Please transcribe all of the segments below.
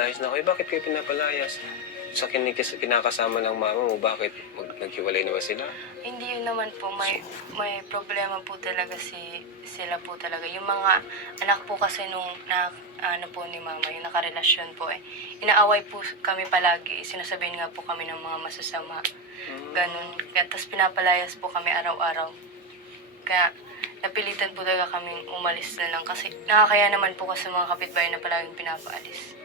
Ayos na kayo, bakit kayo pinapalayas? Sa kinakasama ng mama mo, bakit? Naghiwalay na ba sila? Hindi yun naman po, may problema po talaga sila po talaga. Yung mga anak po kasi nung ano po ni mama, yung nakarelasyon po inaaway po kami palagi. Sinasabihin nga po kami ng mga masasama. Ganun. Kaya tapos pinapalayas po kami araw-araw. Kaya napilitan po talaga kaming umalis na lang kasi nakakaya naman po kasi mga kapitbahay na palaging pinapaalis.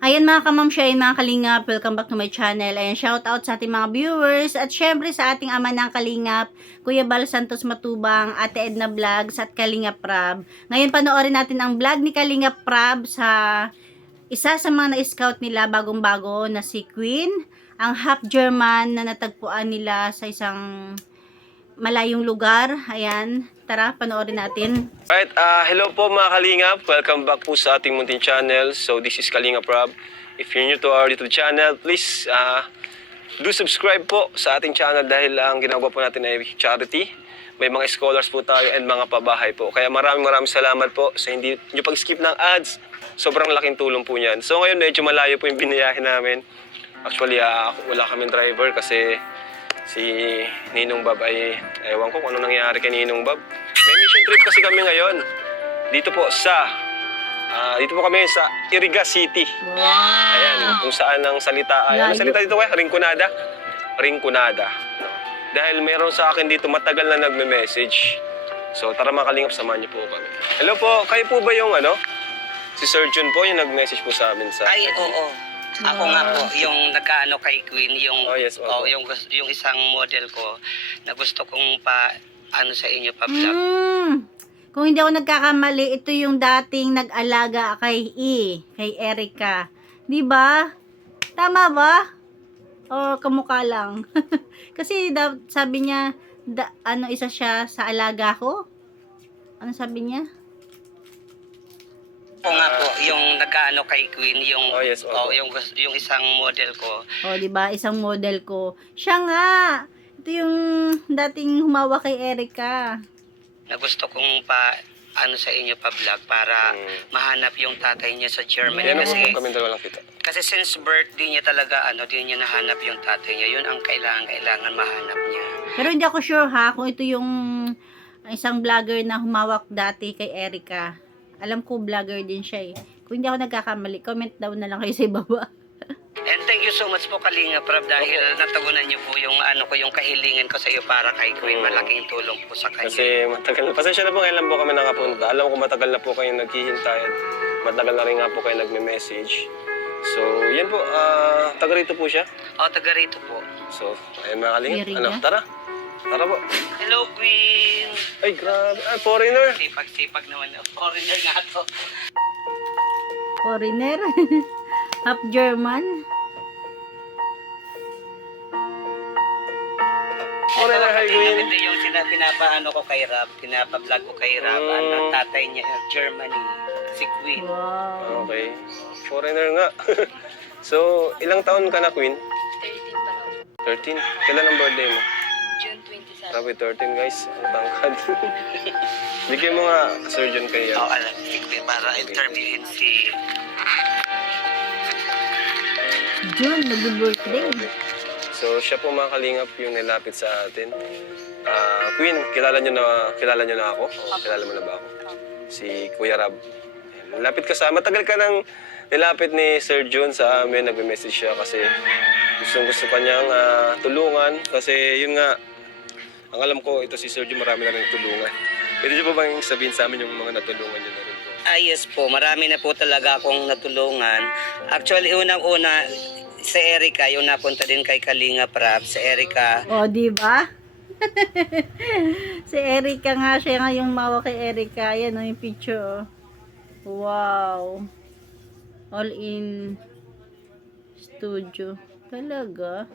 Ayan mga kamamsyahin, mga kalingap, welcome back to my channel. Ayan, shout out sa ating mga viewers at syempre sa ating ama ng kalingap, Kuya Bal Santos Matubang, Ate Edna Vlogs at Kalingap Prab. Ngayon panoorin natin ang vlog ni Kalingap Prab sa isa sa mga na-scout nila bagong-bago na si Queen, ang half German na natagpuan nila sa isang malayong lugar. Ayan, tara panoorin natin. Right, hello po mga Kalingap. Welcome back po sa ating munting channel. So this is Kalingap Rob. If you're new to our YouTube channel, please do subscribe po sa ating channel dahil ang ginagawa po natin ay charity. May mga scholars po tayo and mga pabahay po. Kaya maraming salamat po sa hindi nyo pag-skip ng ads. Sobrang laking tulong po niyan. So ngayon medyo malayo po yung biniyahin namin. Actually, wala kaming driver kasi si Ninong Bob ay, ewan ko kung ano nangyari kay Ninong Bob. May mission trip kasi kami ngayon. Dito po kami sa Iriga City. Wow! Ayan, kung saan ang salita ay, ano salita dito kaya? Ringkunada? Ringkunada. No? Dahil meron sa akin dito matagal na nagme-message. So tara mga Kalingap, samahan niyo po kami. Hello po, kayo po ba yung si Sir Jun po yung nag-message po sa amin sa... Ay, oo. Ako nga po, yung nagkaano kay Queen, yung yung isang model ko na gusto kong ano sa inyo pa-vlog. Kung hindi ako nagkakamali, ito yung dating nag-alaga kay Erica. 'Di ba? Tama ba? O kamukha lang. Kasi sabi niya isa siya sa alaga ko. Ano sabi niya? Ako nga po, yung nagkaano kay Queen, yung yung isang model ko. O, 'di ba? Isang model ko. Siya nga. Ito yung dating humawa kay Erica. Na gusto kong ano sa inyo pa-vlog para mahanap yung tatay niya sa Germany. Yan po kami dalawa lang kita. Kasi since birthday niya talaga, di niya nahanap yung tatay niya. Yun ang kailangan mahanap niya. Pero hindi ako sure ha, kung ito yung isang vlogger na humawak dati kay Erica. Alam ko vlogger din siya eh. Kung hindi ako nagkakamali, comment down na lang kayo sa ibaba. And thank you so much po Kalinga Prab dahil natagunan niyo po yung yung kahilingan ko sa iyo para kay Queen. Malaking tulong po sa kanya. Kasi matagal na. Pasensya na po, ngayon lang po kami nakapunta. Alam ko matagal na po kayong naghihintay at matagal na rin nga po kayo nagme-message. So, yan po. Taga rito po siya. Taga rito po. So, ayun mga Kalingap. Tara. Tara po. Hello Queen! Ay, grabe. Foreigner. Sipag naman. Foreigner nga to. Foreigner. Half German. Foreigner, hi Queen. Ito yung pinapaano ko kay Rab. Pinapablog ko kay Rab. Ang tatay niya, Germany. Si Queen. Wow. Okay. Foreigner nga. So, ilang taon ka na, Queen? 13 pa lang. 13. Kailan ang birthday mo? June 27. Grabe, 13 guys. Ang tangkad. Bigyan mo nga, Sir John, kaya. Alam. Si Queen para interviewin si... June, nag-birthday. So, siya po mga Kalingap yung nilapit sa atin. Queen, kilala niyo na ako? O, kilala mo na ba ako? Si Kuya Rab. Nilapit ka matagal ka nang nilapit ni Sir John sa amin. Nagme-message siya kasi gusto pa niyang tulungan. Kasi yun nga, ang alam ko, ito si Sir John, marami na rin tulungan. Pwede niyo po bang sabihin sa amin yung mga natulungan niyo na rin po? Yes po, marami na po talaga akong natulungan. Actually, unang-una, si Erica, yung napunta din kay Kalinga Prab, si Erica. O, di ba? Si Erica nga, siya nga yung mawa kay Erica. Ayan o, yung picture. Wow. All in studio. Talaga?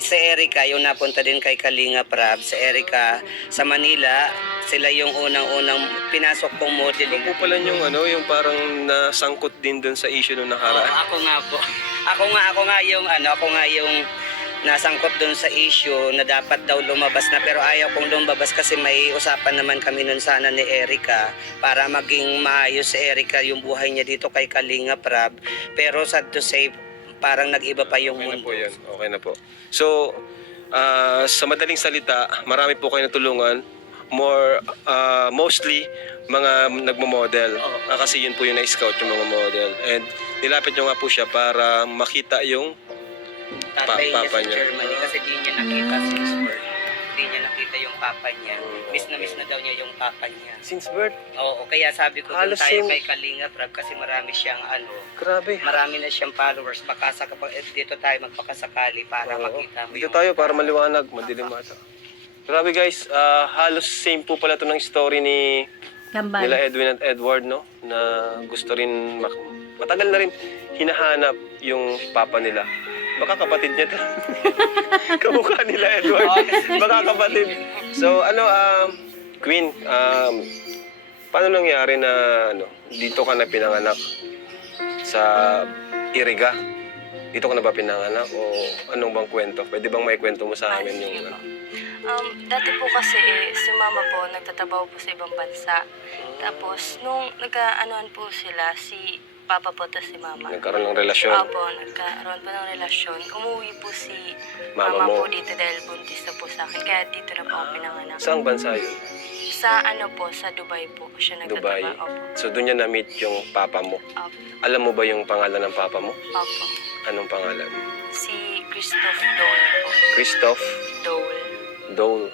Si Erica, yung napunta din kay Kalinga Prab, si Erica sa Manila, sila yung unang-unang pinasok kong modeling. Ako pala yung parang nasangkot din dun sa issue nung nakaraan. Ako nga po. Ako nga yung nasangkot doon sa issue na dapat daw lumabas na, pero ayaw kong lumabas kasi may usapan naman kami nun sana ni Erica para maging maayos si Erica yung buhay niya dito kay Kalinga Prab, pero sad to say parang nag-iba pa yung Okay na mundo. po yan. Okay na po. So, sa madaling salita, marami po kayo natulungan. Mostly, mga nagmo-model. Kasi yun po yung na-scout yung mga model. And nilapit nyo nga po siya para makita yung Tatay niya papa sa niya. Germany kasi di niya nakita si Expert. Di niya nakita yung papa niya. Miss na daw niya yung papa niya. since birth. Oo, kaya sabi ko doon Halos tayo yung- kay Kalinga Prab kasi marami siyang Grabe. marami na siyang followers. Baka dito tayo magpakasakali para Oo. makita mo Dito tayo para maliwanag, madilim ata. Grabe guys, halos same po pala to ng story ni Kambal. nila Edwin at Edward, no? Na gusto rin, matagal na rin hinahanap yung papa nila. Baka kapatid niya to. Kamukha nila Edward. Baka kapatid. So Queen, paano nangyari na dito ka na pinanganak sa Iriga? Dito ka na ba pinanganak o anong bang kwento? Pwede bang may kwento mo sa amin yung Sige po. Dati po kasi si mama po nagtatrabaho po sa ibang bansa. Tapos nung nagkaanoan po sila, si papa po to si mama. nagkaroon ng relasyon? Opo, nagkaroon po ng relasyon. Umuwi po si Mama mama mo? po dito dahil buntis na po sa akin. Kaya dito na po ako pinanganak. Saang bansa yun? Sa sa Dubai po siya Dubai. nagtatrabaho. Opo. So doon niya na-meet yung papa mo. Opo. Alam mo ba yung pangalan ng papa mo? Opo. Anong pangalan? Si Christoph Dole po. Christoph Dole. Dole.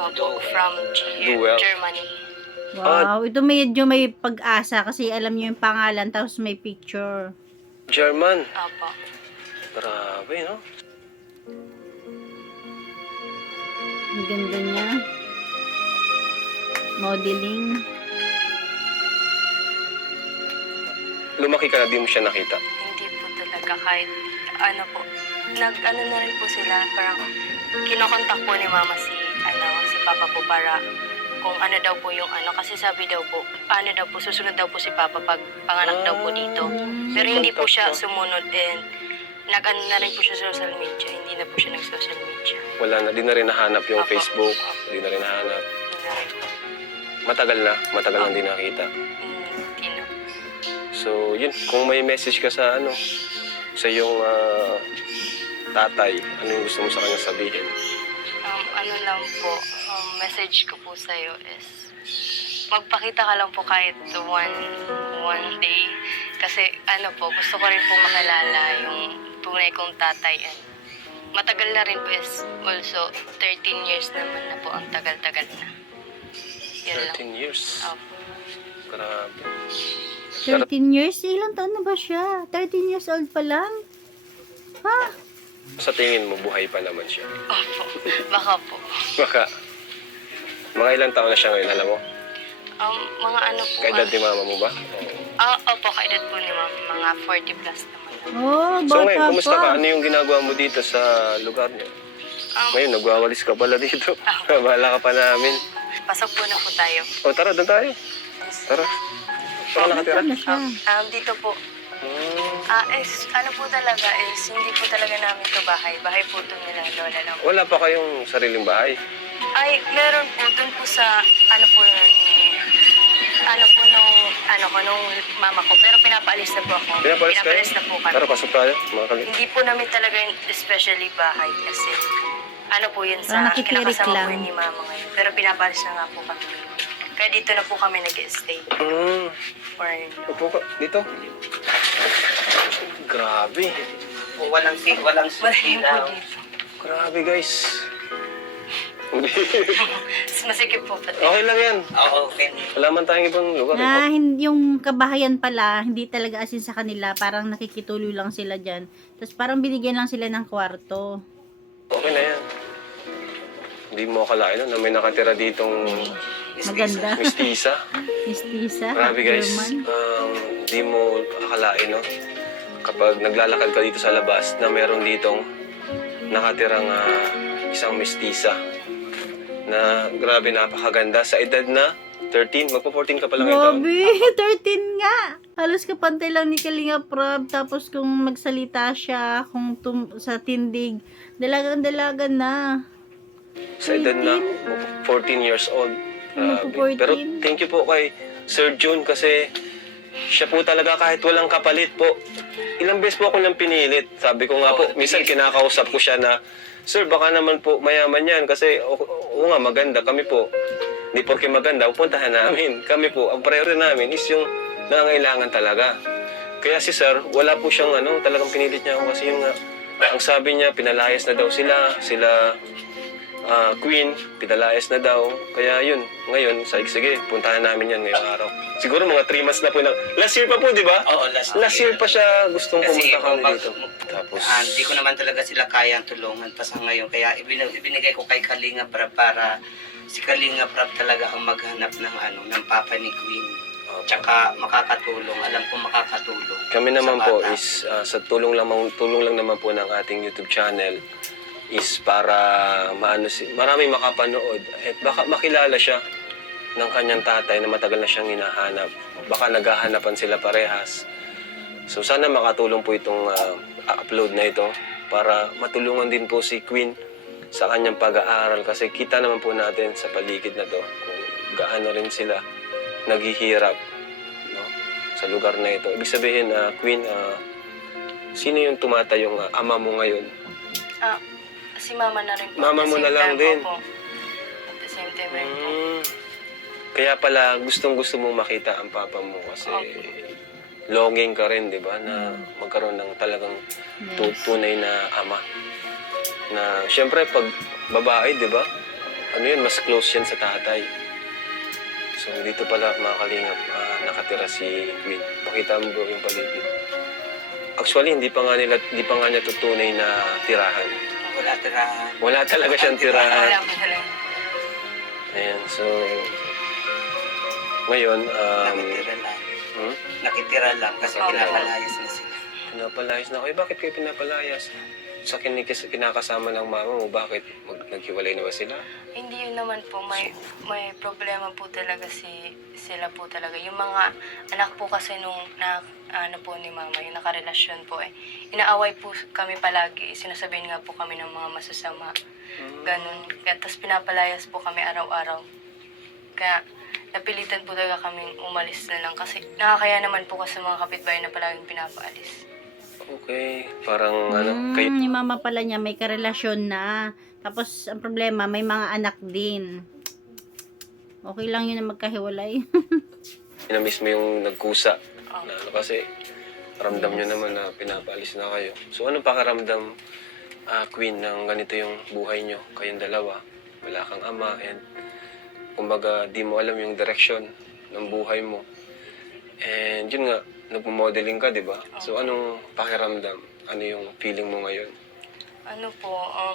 Opo, from Duel. Germany. Wow, ito medyo may pag-asa kasi alam niyo yung pangalan tapos may picture. German. Opo. Grabe, no? Ang ganda niya. Modeling. Lumaki ka na, di mo siya nakita. Hindi po talaga kahit po. Nag-ano na rin po sila, parang kinokontak po ni mama si papa po para kung ano daw po yung kasi sabi daw po, susunod daw po si papa pag panganak daw po dito. Pero hindi po siya sumunod and nag-ano na rin po siya sa social media, hindi na po siya nag-social media. Wala na, di na rin nahanap yung Opo. Facebook. Di na rin nahanap. Hindi na rin po. Matagal na di nakita. Hindi na. So, yun. Kung may message ka sa sa iyong tatay, ano yung gusto mo sa kanya sabihin? Ano lang po, message ko po sa'yo is magpakita ka lang po kahit one day. Kasi gusto ko rin po makilala yung tunay kong tatay. And matagal na rin po is also 13 years naman na po, ang tagal-tagal na. Yun lang. 13 years. Opo. Grabe. 13 years? Ilang taon na ba siya? 13 years old pa lang? Ha? Sa tingin mo, buhay pa naman siya. Opo. Baka po. Baka. Mga ilang taon na siya ngayon, alam mo? Mga po. Kaedad ni mama mo ba? Opo, kaedad po ni mama. Mga 40 plus naman. Oh, So bata ngayon, kumusta ka? pa. Ano yung ginagawa mo dito sa lugar niyo? Ngayon, nagwawalis ka pala dito. Bahala ka pa namin. Pasok po na po tayo. O tara, doon tayo. Tara. Saan ka nakatira? Ano na siya? Dito po. Po talaga hindi po talaga namin to bahay. Bahay po ito nila, lola lang. Wala pa kayong sariling bahay. Ay, meron po dun po sa, nung mama ko. Pero pinapaalis na po ako. Pinapaalis kayo? na po kami. Tara, pasok tayo. Mga kali. Hindi po namin talaga yung especially bahay kasi po yun Parang sa nakitirik kinakasama lang. po yun ni mama ngayon. Pero pinapaalis na nga po kami. Kaya dito na po kami nag-stay. Or, Upo ka. Dito. Grabe. Walang wala po ilaw. dito. Grabe, guys. Masikip po pati. Okay lang yan. Oo, okay. Wala man tayong ibang lugar. Na yung kabahayan pala, hindi talaga asin sa kanila, parang nakikituloy lang sila dyan. Tapos parang binigyan lang sila ng kwarto. Okay na yan. Hindi mo akalain na may nakatira ditong Maganda. mistisa. Mistisa. Grabe guys. German. Hindi mo akalain, no? Kapag naglalakad ka dito sa labas na meron ditong nakatirang isang mistisa na grabe napakaganda sa edad na 13. Magpo-14 ka pa lang ito. Grabe, 13 nga. Halos kapantay lang ni Kalinga Prab. Tapos kung magsalita siya, kung sa tindig, dalagang-dalaga na. Sa edad na 14 years old. Grabe. 14. Pero thank you po kay Sir June kasi siya po talaga kahit walang kapalit po. Ilang beses po ako nang pinilit. Sabi ko nga po, minsan kinakausap ko siya na, Sir, baka naman po mayaman yan kasi oo nga, maganda. Kami po, hindi porke maganda, pupuntahan namin. Kami po, ang priority namin is yung nangangailangan talaga. Kaya si Sir, wala po siyang talagang pinilit niya ako kasi yung ang sabi niya, pinalayas na daw sila Queen, pinalayas na daw. Kaya yun, ngayon, sige, puntahan namin yan ngayong araw. Siguro mga 3 months na po. Last year pa po, di ba? Oo, Last year pa siya gustong Kasi pumunta kami pag- dito. Tapos, Hindi ko naman talaga sila kayang tulungan pa sa ngayon. Kaya ibinigay ko kay Kalinga Prab para si Kalinga Prab talaga ang maghanap ng papa ni Queen. Tsaka makakatulong. Alam ko makakatulong. kami naman sa po bata. is sa tulong lang naman po ng ating YouTube channel is para maraming makapanood at baka makilala siya ng kanyang tatay na matagal na siyang hinahanap. Baka naghahanapan sila parehas. So sana makatulong po itong upload na ito para matulungan din po si Queen sa kanyang pag-aaral kasi kita naman po natin sa paligid na to kung gaano rin sila naghihirap, no, sa lugar na ito. Ibig sabihin, Queen, sino yung tumatayong ama mo ngayon? Si mama na rin po. Mama At the mo na same lang time, din. opo. At the same time rin po. Kaya pala, gustong-gusto mong makita ang papa mo kasi longing ka rin, di ba, na magkaroon ng talagang tunay na ama. Na, syempre, pag babae, di ba, yun, mas close yan sa tatay. So, dito pala, mga kalingap, nakatira si Queen. Pakita mo bro yung paligid. Actually, hindi pa nga niya tutunay na tirahan. Wala tirahan. Wala talaga siyang tirahan. Wala po talaga. Ayan, so... Ngayon, Nakitira lang. Nakitira lang kasi Okay. pinapalayas na sila. pinapalayas na kayo. Bakit kayo pinapalayas? Sa kinakasama ng mama mo, bakit? Naghiwalay na ba sila? Hindi yun naman po. May problema po talaga sila po talaga. Yung mga anak po kasi nung ni mama, yung nakarelasyon po inaaway po kami palagi. Sinasabihin nga po kami ng mga masasama. Ganun. Kaya tapos pinapalayas po kami araw-araw. Kaya napilitan po talaga kaming umalis na lang kasi nakakaya naman po kasi mga kapitbahay na palaging pinapaalis. Okay, parang kayo... Yung mama pala niya may karelasyon na. Tapos, ang problema, may mga anak din. Okay lang yun na magkahiwalay. Na-miss mo yung nagkusa. Na, kasi ramdam nyo naman na pinapaalis na kayo. So, anong pakiramdam, Queen, ng ganito yung buhay nyo? Kayong dalawa. Wala kang ama and kumbaga, di mo alam yung direction ng buhay mo. And yun nga, nagmo-modeling ka, di ba? So, anong pakiramdam? Ano yung feeling mo ngayon?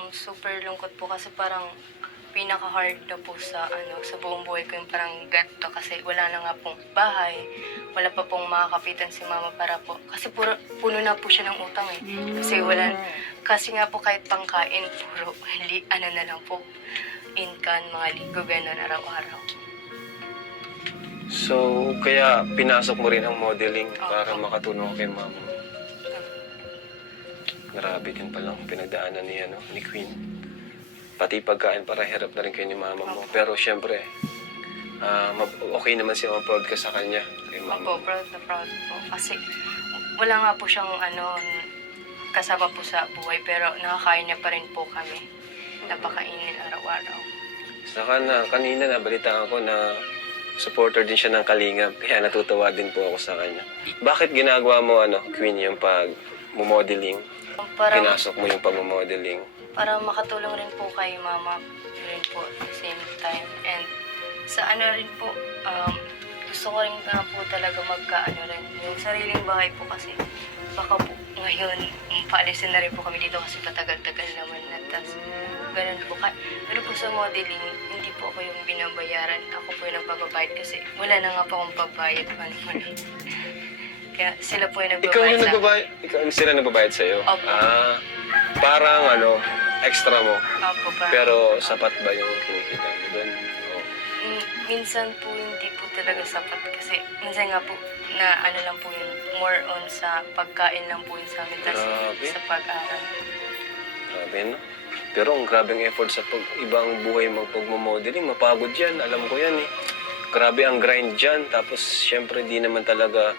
Super lungkot po kasi parang pinaka-hard na po sa buong buhay ko yung parang ganito kasi wala na nga pong bahay, wala pa pong makakapitan si mama para po, kasi puno na po siya ng utang kasi nga po kahit pangkain, puro, na lang po, inkan, mga ligo, gano'n, araw-araw. So, kaya pinasok mo rin ang modeling para makatulong kay mama mo. Grabe din palang pinagdaanan ni Queen. Pati pagkain para hirap na rin kayo ni mama mo. Pero syempre, okay naman si mama, proud ka sa kanya. Kay mama. Opo, proud na proud po. Kasi wala nga po siyang kasama po sa buhay pero nakakain niya pa rin po kami. Napakainin araw-araw. Saka kanina nabalitaan ko na supporter din siya ng Kalingap. Kaya natutuwa din po ako sa kanya. Bakit ginagawa mo, Queen, yung pag-modeling? Pinasok mo yung pag-modeling? Para makatulong rin po kay mama rin po at the same time. And sa rin po, gusto ko rin nga po talaga rin. Yung sariling bahay po kasi baka po ngayon paalisin na rin po kami dito kasi matagal-tagal naman na. Tapos ganun po. Pero po sa modeling, hindi po ako yung binabayaran. Ako po yung nagpapabayad kasi wala na nga po akong pabayad man. Kaya sila po yung Ikaw nagbabayad yung nagbabayad? Sila nagbabayad sa'yo? Opo. Parang extra mo. Opo, parang. Pero sapat ba yung kinikita mo doon? Minsan po hindi po talaga sapat kasi minsan nga po na ano lang po yun, more on sa pagkain lang po yun sa amin kasi Grabe. sa pag-aral. Grabe, no? Pero ang grabeng effort sa ibang buhay pagmamodeling, mapagod yan. Alam ko yan eh. Grabe ang grind dyan. Tapos, syempre, di naman talaga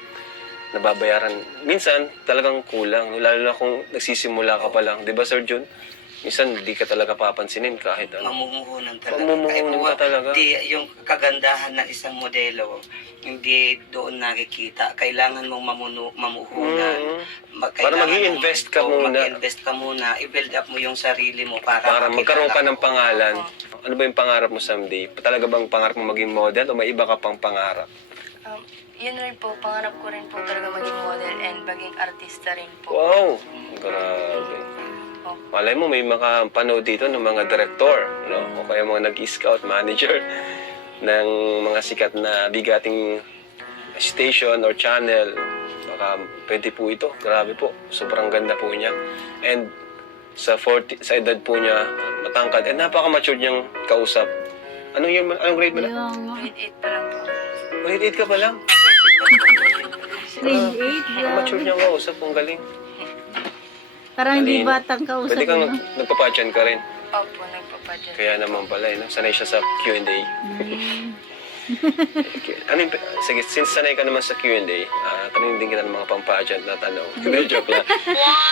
nababayaran. Minsan, talagang kulang. Lalo na kung nagsisimula ka pa lang. Di ba, Sir Jun? Minsan, di ka talaga papansinin kahit ano. Mamumuhunan talaga. Mamumuhunan ka talaga. Di, yung kagandahan ng isang modelo, hindi doon nakikita. Kailangan mong mamuhunan. Para mag-i-invest ka muna. Mag-invest ka muna. I-build up mo yung sarili mo para Magkaroon ka ng makilala pangalan. Ano ba yung pangarap mo someday? Talaga bang pangarap mo maging model o may iba ka pang pangarap? Yun rin po, pangarap ko rin po talaga maging model and maging artista rin po. Wow! Grabe. Oh. Malay mo, may makapanood dito ng mga director, no? O kaya mga nag-scout manager ng mga sikat na bigating station or channel. Baka pwede po ito. Grabe po. Sobrang ganda po niya. And sa edad po niya, matangkad. And napaka-mature niyang kausap. Anong grade mo na? Yung Grade 8 pa lang po. Grade 8 ka pa lang? grade 8, Mature niyang kausap. Ang galing. parang hindi Talino. batang kausap. Pwede kang no? nagpapatyan ka rin. Opo, nagpapadyan. Kaya naman pala, no? Sanay siya sa Q&A. Mm. Sige, since sanay ka naman sa Q&A, tanongin din kita ng mga pampagent na tanong. Hindi, joke lang.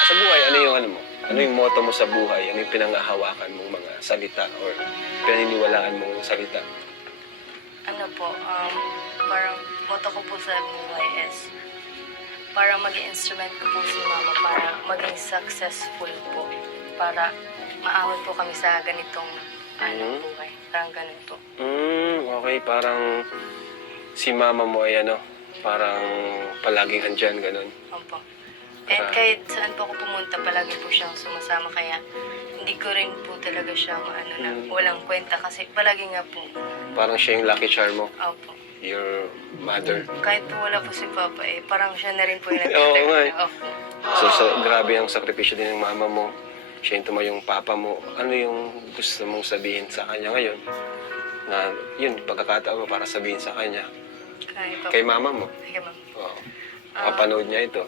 Sa buhay, ano yung ano mo? Ano yung motto mo sa buhay? Ano yung pinangahawakan mong mga salita or pinaniniwalaan mong salita? Ano po, parang motto ko po sa buhay is para maging instrument ko po si mama para maging successful po. Para maahon po kami sa ganitong buhay. Parang ganun po. Okay, parang si mama mo ay ano, parang palaging andyan, ganun. Opo. And kahit saan po ako pumunta, palagi po siyang sumasama. Kaya hindi ko rin po talaga siya na walang kwenta. Kasi palagi nga po. Parang siya yung lucky charm mo, Opo. your mother. Kahit po wala po si Papa, parang siya na rin po yung Oo nga eh. Opo. So, grabe ang sakripisyo din ng mama mo. Siya yung tumayong papa mo. Ano yung gusto mong sabihin sa kanya ngayon? Na yun, pagkakataon mo para sabihin sa kanya. Kay mama mo. Kaya ma'am. Oo. Kapanood niya ito.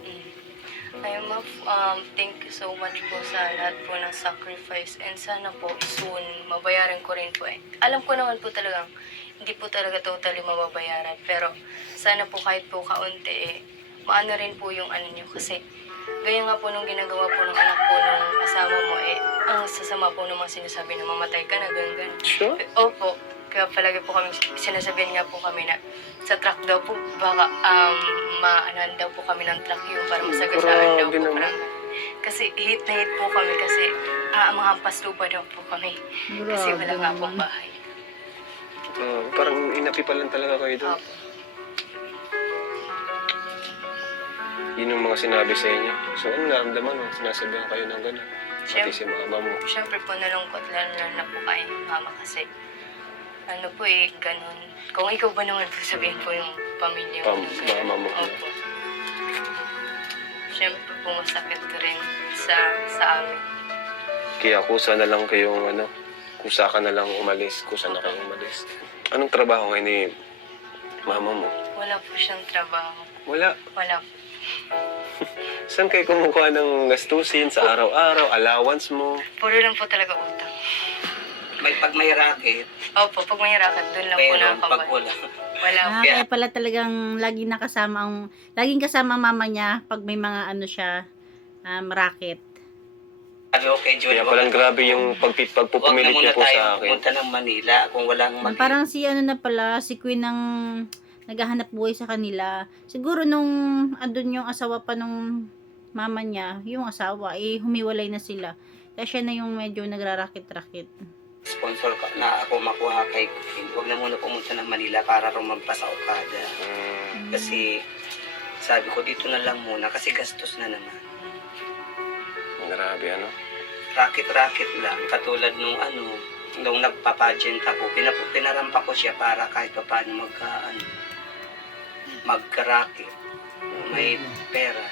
Ay, ma'am, thank you so much po sa lahat po ng sacrifice and sana po soon mabayaran ko rin po eh. Alam ko naman po talagang hindi po talaga totally mababayaran pero sana po kahit po kaunti maano rin po yung ano nyo kasi gaya nga po nung ginagawa po ng anak po nung kasama mo ang sasama po nung mga sinasabi na mamatay ka na ganyan. Sure? Opo. Kaya palagi po kami, sinasabihan nga po kami na sa truck daw po, baka maanan daw po kami ng truck yung para masagasaan daw Grabe po. naman. Parang, kasi hit na hit po kami kasi mga hampas lupa daw po kami. Kasi wala nga pong bahay. Parang inapi pa lang talaga kayo doon. Opo. Yun yung mga sinabi sa inyo. So, ano naramdaman mo? Sinasabihan kayo ng gano'n. Pati si mama mo. Siyempre po nalungkot lalo na po kay mama kasi ano po ganun. Kung ikaw ba naman po sabihin po yung pamilya mo. Mama mo. Opo. Siyempre po masakit rin sa amin. Kaya kusa na lang kayong kusa ka na lang umalis. Kusa na kayong umalis. Anong trabaho ngayon ni mama mo? Wala po siyang trabaho. Wala. Wala po. Saan kayo kumukuha ng gastusin sa araw-araw? Allowance mo? Puro lang po talaga utang. Pag may racket, Opo, pag may racket, doon lang po pero pag nakakabal. wala. Wala po. Kaya pala talagang laging kasama ang mama niya pag may mga siya, racket. Okay, Julie, Kaya palang grabe yung pagpupumilit niyo po sa akin. pumunta ng Manila kung walang Parang si si Queen ng naghahanap buhay sa kanila. Siguro nung andun yung asawa pa nung mama niya, yung asawa, humiwalay na sila. Kaya siya na yung medyo nagrarakit-rakit. sponsor ka na ako makuha kay Queen. Huwag na muna pumunta ng Manila para rumampas sa Okada. Kasi sabi ko dito na lang muna kasi gastos na naman. Grabe, Racket-racket lang. Katulad nung nagpa-pageant ako, pinarampa ko siya para kahit pa paano magka-racket. May pera.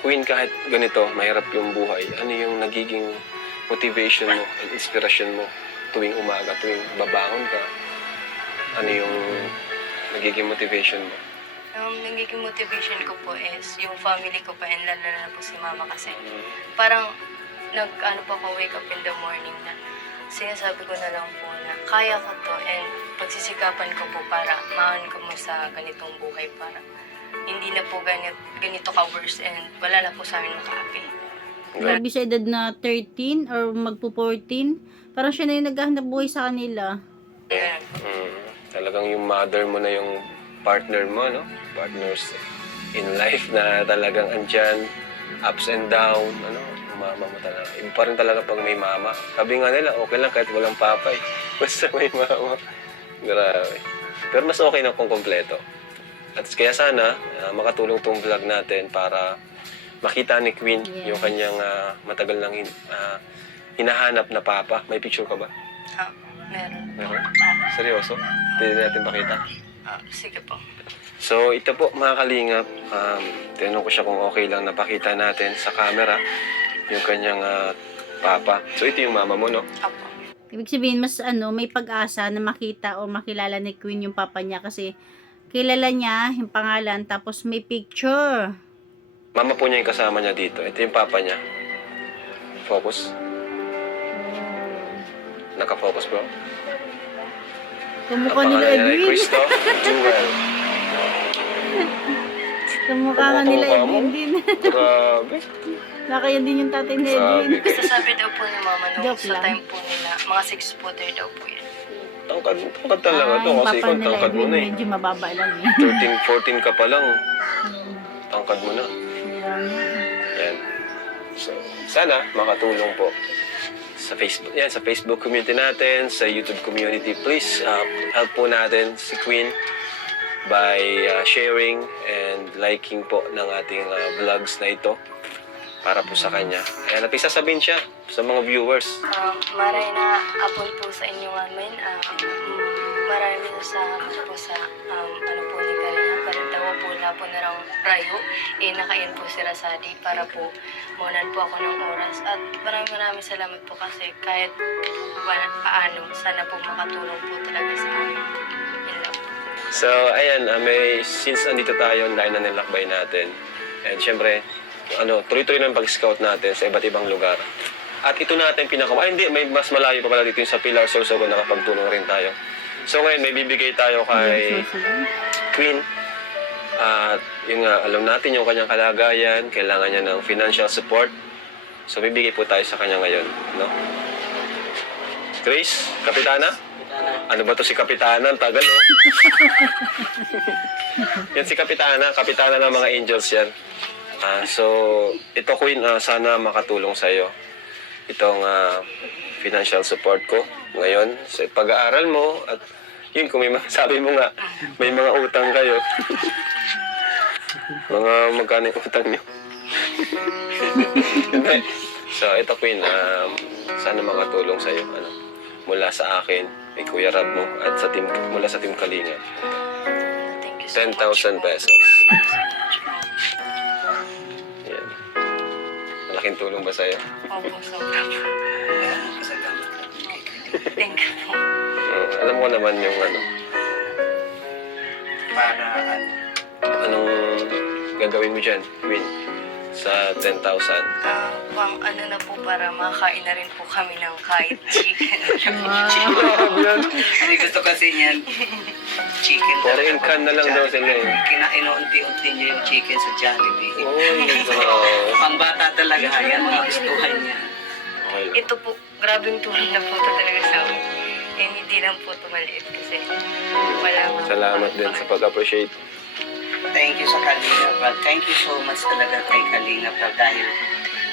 Queen, kahit ganito, mahirap yung buhay, ano yung nagiging motivation mo and inspiration mo tuwing umaga, tuwing babangon ka? Ano yung nagiging motivation mo? Ang nagiging motivation ko po is yung family ko pa and lalo na po si mama kasi parang nag-ano pa ako wake up in the morning na sinasabi ko na lang po na kaya ko to and pagsisikapan ko po para maon ko mo sa ganitong buhay para hindi na po ganito ka-worse and wala na po sa amin makaapi. Grabe sa edad na 13 or magpo-14, parang siya na yung naghahanap buhay sa kanila. Ayan. Talagang yung mother mo na yung partner mo, no? Partners in life na talagang andyan, ups and down, ano? Mama mo talaga. Iba pa rin talaga pag may mama. Sabi nga nila, okay lang kahit walang papay. Basta may mama. Grabe. Pero mas okay na kung kompleto. At kaya sana, makatulong tong vlog natin para makita ni Queen yung kanyang matagal nang hinahanap na papa. May picture ka ba? Meron. Meron? Seryoso? Pwede natin pakita? Sige po. So, ito po mga kalingap. Tinanong ko siya kung okay lang napakita natin sa camera yung kanyang papa. So, ito yung mama mo, no? Apo. Ibig sabihin, mas may pag-asa na makita o makilala ni Queen yung papa niya kasi kilala niya yung pangalan tapos may picture. Mama po niya yung kasama niya dito. Ito yung papa niya. Focus. Naka-focus, bro. Kamukha Ang nila pangalan niya ay Edwin. Cristo Jewel. Kamukha nga nila Kamukha mo? Edwin din. Grabe. Baka yan din yung tatay ni Sabi Edwin. ko. Basta sabi daw po ni mama nung Joke sa lang. time po nila, mga 6 footer daw po yan. Tangkad talaga to yung kasi papa ikaw nila tangkad mo Edwin na eh. medyo mababa lang eh. 13, 14 ka pa lang. Tangkad mo na. Yan. So, sana makatulong po sa Facebook. Yan, sa Facebook community natin, sa YouTube community. Please help po natin si Queen by sharing and liking po ng ating vlogs na ito para po sa kanya. Ayan, at isasabihin siya sa mga viewers. Maray na apon po sa inyo amin. Maraming salamat po sa ano po ni Karina. Karintawa po na po na raw rayo. Nakain po si Rasadi para po munan po ako ng oras. At maraming salamat po kasi kahit paano, sana po makatulong po talaga sa amin. Yun lang. So, ayan, since andito tayo, ang layo na nilakbay natin. And syempre, tuloy-tuloy ng pag-scout natin sa iba't ibang lugar. At ito natin hindi, may mas malayo pa pala dito yung sa Pilar Sorsogon, nakapagtulong rin tayo. So ngayon, may bibigay tayo kay Queen. At yung alam natin yung kanyang kalagayan, kailangan niya ng financial support. So bibigay po tayo sa kanya ngayon, no? Grace, Kapitana? Ano ba to si Kapitana? Ang tagal, oh. Yan si Kapitana ng mga angels yan. So, ito Queen, sana makatulong sa iyo. Itong financial support ko ngayon sa pag-aaral mo at yun kung sabi mo nga may mga utang kayo. Mga magkano yung utang niyo? So, ito Queen, sana makatulong sa iyo mula sa akin, kay Kuya Rab mo at mula sa Team Kalinga. Thank you so much 10,000 po. pesos. Yan. Malaking tulong ba sa'yo? Opo, sobra po. Thank you po. Alam ko naman yung Para anong gagawin mo dyan, Queen, sa 10,000. Pang ano na po para makakain na rin po kami ng kahit chicken. Kasi gusto kasi niyan, chicken. Pero in can na lang daw sila eh. Kinainunti-unti niya yung chicken sa Jollibee. Oh, Pang bata talaga, yan mga gustuhan niya. okay lang. Ito po, grabing tulong na po ito talaga sa amin. And hindi lang po ito maliit kasi wala ko. Salamat din sa pag-appreciate. Thank you sa Kalinga Prab. Thank you so much talaga kay Kalinga Prab dahil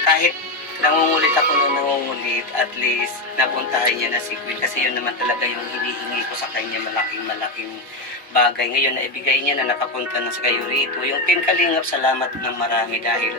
kahit nangungulit ako nung nangungulit, at least napuntahan niya na si Queen kasi yun naman talaga yung hinihingi ko sa kanya, malaking bagay. Ngayon na ibigay niya na nakapunta na sa kayo rito. Yung Team Kalingap, salamat ng marami dahil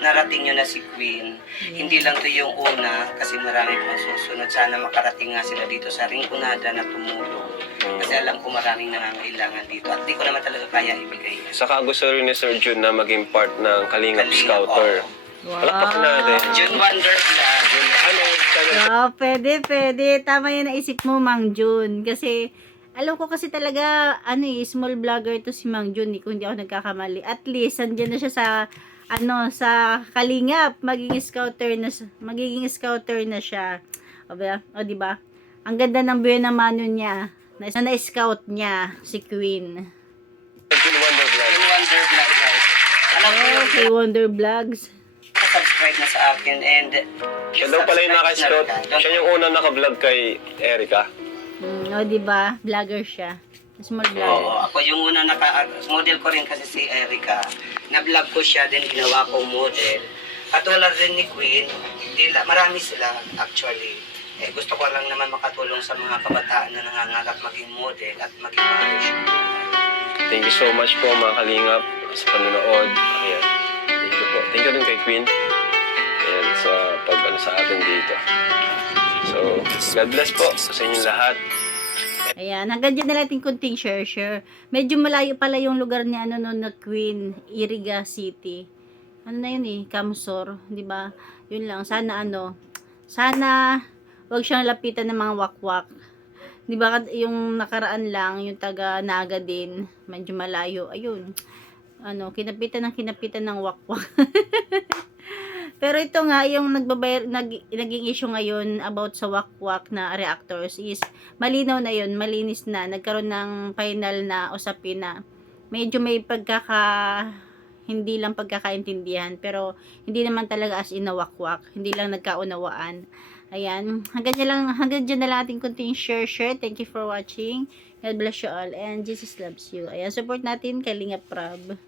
narating niyo na si Queen. Hindi lang to yung una kasi marami pang susunod. Sana makarating nga sila dito sa Rinconada na tumulong. Kasi alam ko maraming nangangailangan dito at di ko naman talaga kaya ibigay. Saka gusto rin ni Sir Jun na maging part ng Kalingap Kalingap, Scouter. Wow. Palakpakan natin. June Wonder Vlog. Ano channel? Pwede. Tama yung naisip mo, Mang Jun. Kasi, Alam ko kasi talaga, ano eh, small vlogger to si Mang Jun, kung hindi ako nagkakamali. At least, andyan na siya sa, sa Kalingap. Magiging scouter na siya. O, diba? Ang ganda ng buhay na mano niya. Na-scout niya, si Queen. Queen Wonder Vlog. Yung Wonder Vlog, guys. Alam ko yung Okay, Wonder Vlogs. subscribe na sa akin and Siya daw pala yung naka-scout. Siya yung unang naka-vlog kay Erica. O, diba? Vlogger siya. Small vlogger. Oo, ako yung una model ko rin kasi si Erica. Na-vlog ko siya din, ginawa kong model. Katulad rin ni Queen, marami sila actually. Gusto ko lang naman makatulong sa mga kabataan na nangangarap maging model at maging maayos yung buhay. Thank you so much po mga kalingap sa panonood. Ayan. Thank you po. Thank you rin kay Queen. Ayan, sa sa atin dito. So, God bless po sa inyong lahat. Ayan, hanggang dyan na natin kunting share. Medyo malayo pala yung lugar ni na Queen, Iriga City. Ano na yun eh, Kamsor, di ba? Yun lang, sana wag siyang lapitan ng mga wakwak. Di ba yung nakaraan lang, yung taga Naga din, medyo malayo. Ayun, kinapitan ng wakwak. Pero ito nga, yung naging issue ngayon about sa wakwak na reactors is malinaw na yun, malinis na. Nagkaroon ng final na usapin na medyo may hindi lang pagkakaintindihan, pero hindi naman talaga as in na wakwak. Hindi lang nagkaunawaan. Ayan, hanggang dyan na lang ating kunting share. Thank you for watching. God bless you all and Jesus loves you. Ayan, support natin Kalingap Prab.